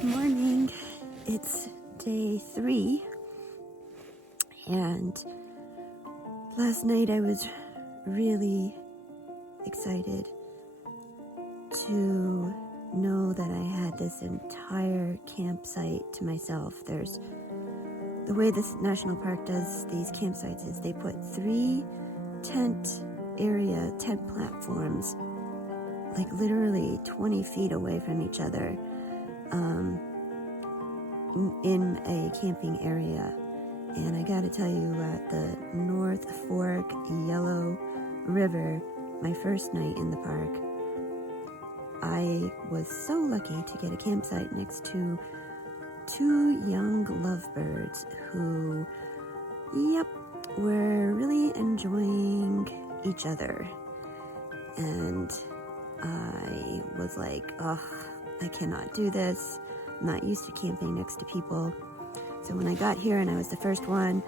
Good morning. It's day 3, and last night I was really excited to know that I had this entire campsite to myself. There's the way this national park does these campsites is they put 3 tent platforms, like literally 20 feet away from each other, in a camping area. And I gotta tell you, at the North Fork Yellow River, my first night in the park, I was so lucky to get a campsite next to 2 young lovebirds who, were really enjoying each other. And I was like, I cannot do this. I'm not used to camping next to people. So when I got here and I was the first one,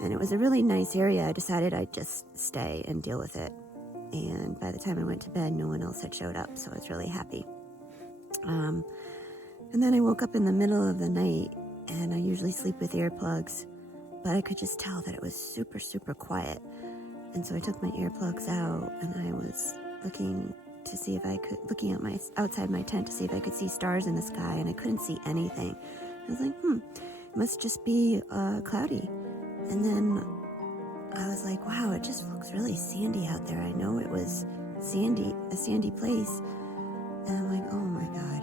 and it was a really nice area, I decided I'd just stay and deal with it. And by the time I went to bed, no one else had showed up, so I was really happy. And then I woke up in the middle of the night, and I usually sleep with earplugs, but I could just tell that it was super, super quiet. And so I took my earplugs out, and I was looking outside my tent to see if I could see stars in the sky, and I couldn't see anything. I was like, it must just be cloudy. And then I was like, wow, it just looks really sandy out there. I know it was a sandy place. And I'm like, oh my God,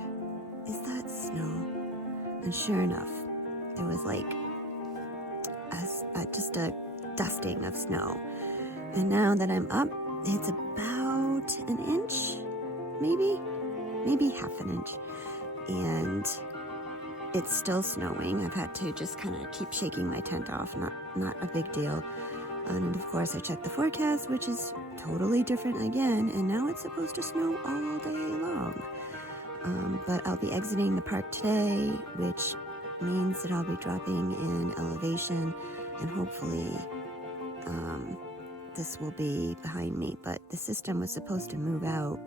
is that snow? And sure enough, there was like just a dusting of snow. And now that I'm up, it's about an inch, maybe half an inch. And it's still snowing. I've had to just kind of keep shaking my tent off, not a big deal. And of course I checked the forecast, which is totally different again, and now it's supposed to snow all day long. But I'll be exiting the park today, which means that I'll be dropping in elevation, and hopefully this will be behind me. But the system was supposed to move out,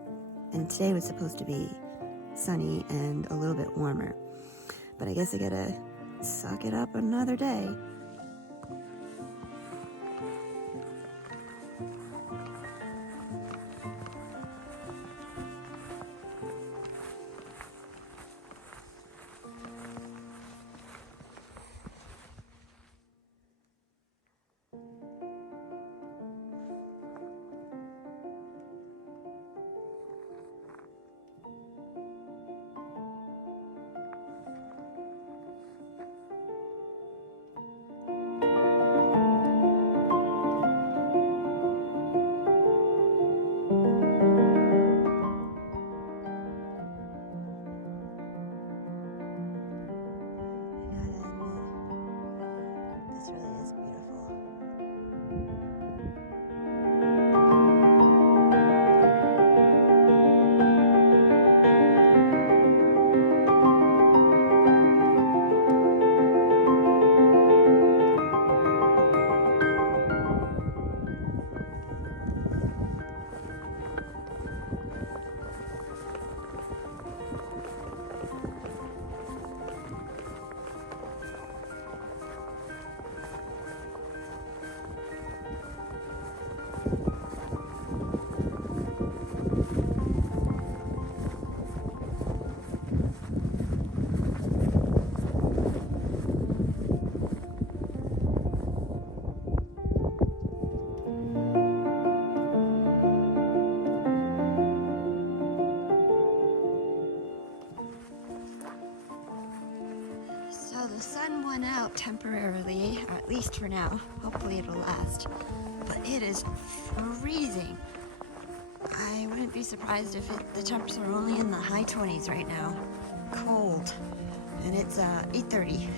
and today was supposed to be sunny and a little bit warmer. But I guess I gotta suck it up another day. So the sun went out temporarily, or at least for now. Hopefully it'll last. But it is freezing. I wouldn't be surprised if the temps are only in the high 20s right now. Cold. And it's 8:30.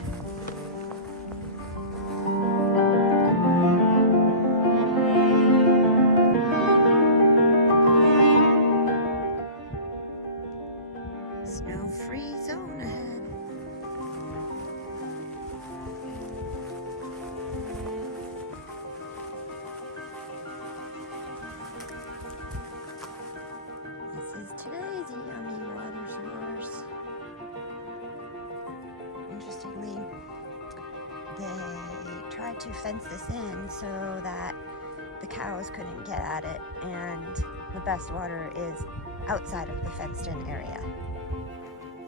Snow-free zone ahead. This is today's yummy water source. had to fence this in so that the cows couldn't get at it, and the best water is outside of the fenced-in area.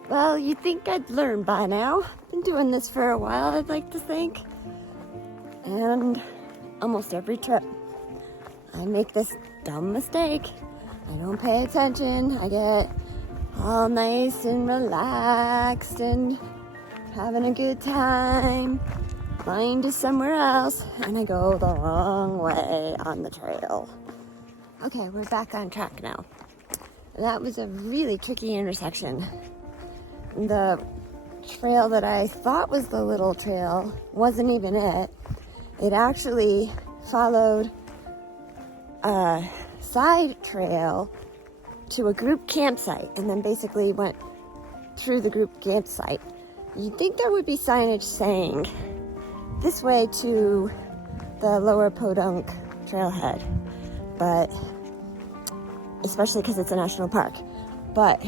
Well, you'd think I'd learn by now. Been doing this for a while, I'd like to think. And almost every trip, I make this dumb mistake. I don't pay attention. I get all nice and relaxed and having a good time. Mind is somewhere else, and I go the wrong way on the trail. Okay, we're back on track now. That was a really tricky intersection. The trail that I thought was the little trail wasn't even it. It actually followed a side trail to a group campsite and then basically went through the group campsite. You'd think there would be signage saying this way to the Lower Podunk trailhead, but especially because it's a national park. But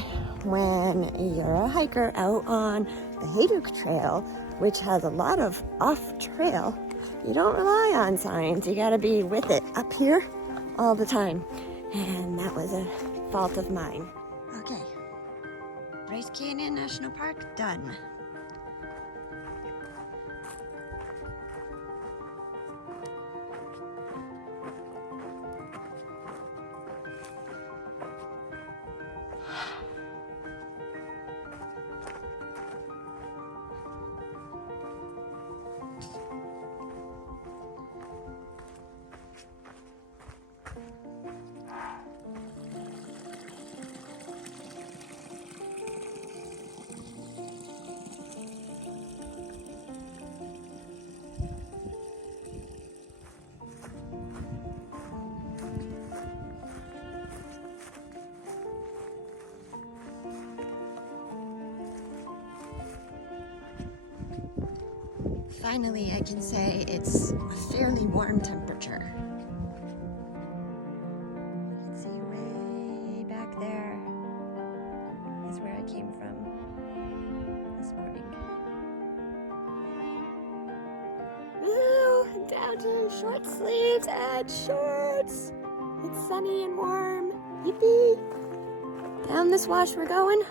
when you're a hiker out on the Hayduke Trail, which has a lot of off-trail, you don't rely on signs. You gotta be with it up here all the time. And that was a fault of mine. Okay, Bryce Canyon National Park, done. Finally, I can say it's a fairly warm temperature. You can see way back there is where I came from this morning. Woo! Down to short sleeves and shorts. It's sunny and warm. Yippee! Down this wash we're going.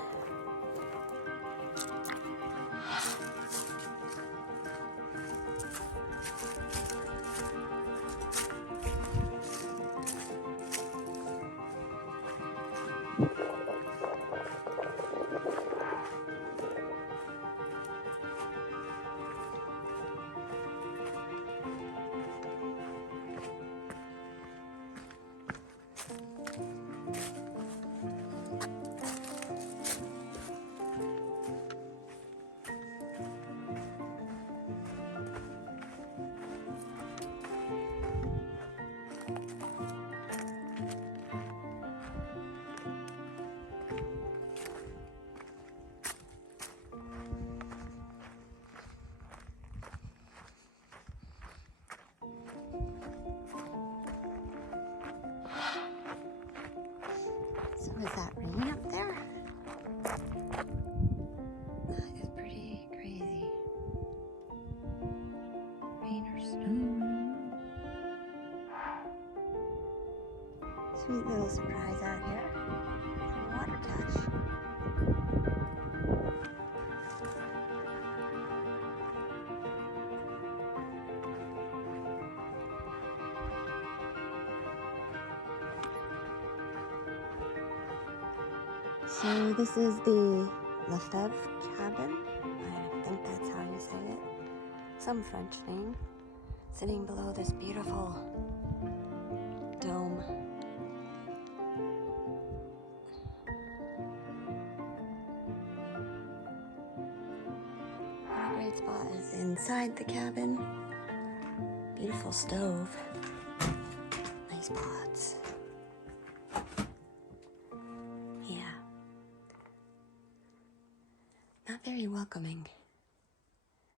So is that rain up there? That is pretty crazy. Rain or snow. Sweet little surprise out here. Some water cache. So this is the Lefebvre cabin. I think that's how you say it. Some French name. Sitting below this beautiful dome. What a great spot is inside the cabin. Beautiful stove. Nice pots. Not very welcoming.